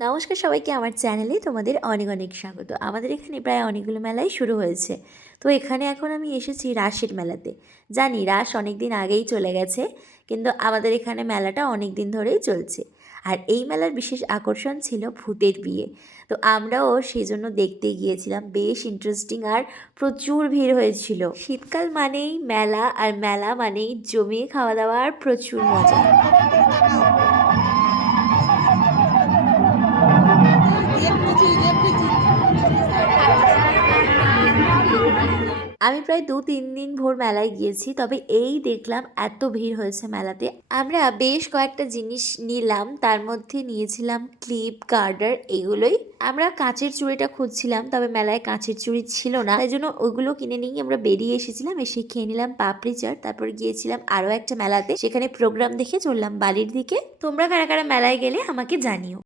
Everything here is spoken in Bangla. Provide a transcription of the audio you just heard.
নমস্কার সবাইকে আমার চ্যানেলে তোমাদের অনেক অনেক স্বাগত। আমাদের এখানে প্রায় অনেকগুলো মেলাই শুরু হয়েছে। তো এখানে এখন আমি এসেছি রাসের মেলাতে। জানি রাস অনেক দিন আগেই চলে গেছে, কিন্তু আমাদের এখানে মেলাটা অনেক দিন ধরেই চলছে। আর এই মেলার বিশেষ আকর্ষণ ছিল ভূতের বিয়ে। তো আমরাও সেজন্য দেখতে গিয়েছিলাম, বেশ ইন্টারেস্টিং আর প্রচুর ভিড় হয়েছিল। শীতকাল মানেই মেলা, আর মেলা মানেই জমিয়ে খাওয়া দাওয়া আর প্রচুর মজা। আমি প্রায় ২-৩ দিন ভোর মেলায় গিয়েছি। তবে এই দেখলাম এত ভিড় হয়েছে মেলাতে। আমরা বেশ কয়েকটা জিনিস নিলাম। তার মধ্যে নিয়েছিলাম ক্লিপ, গার্ডার এগুলোই। আমরা কাঁচের চুড়িটা খুঁজছিলাম, তবে মেলায় কাঁচের চুড়ি ছিল না। তাই জন্য ওগুলো কিনে নিয়ে আমরা বেরিয়ে এসেছিলাম। এসে খেয়ে নিলাম পাপড়ি চাট। তারপর গিয়েছিলাম আরও একটা মেলাতে। সেখানে প্রোগ্রাম দেখে চললাম বাড়ির দিকে। তোমরা কারা কারা মেলায় গেলে আমাকে জানিও।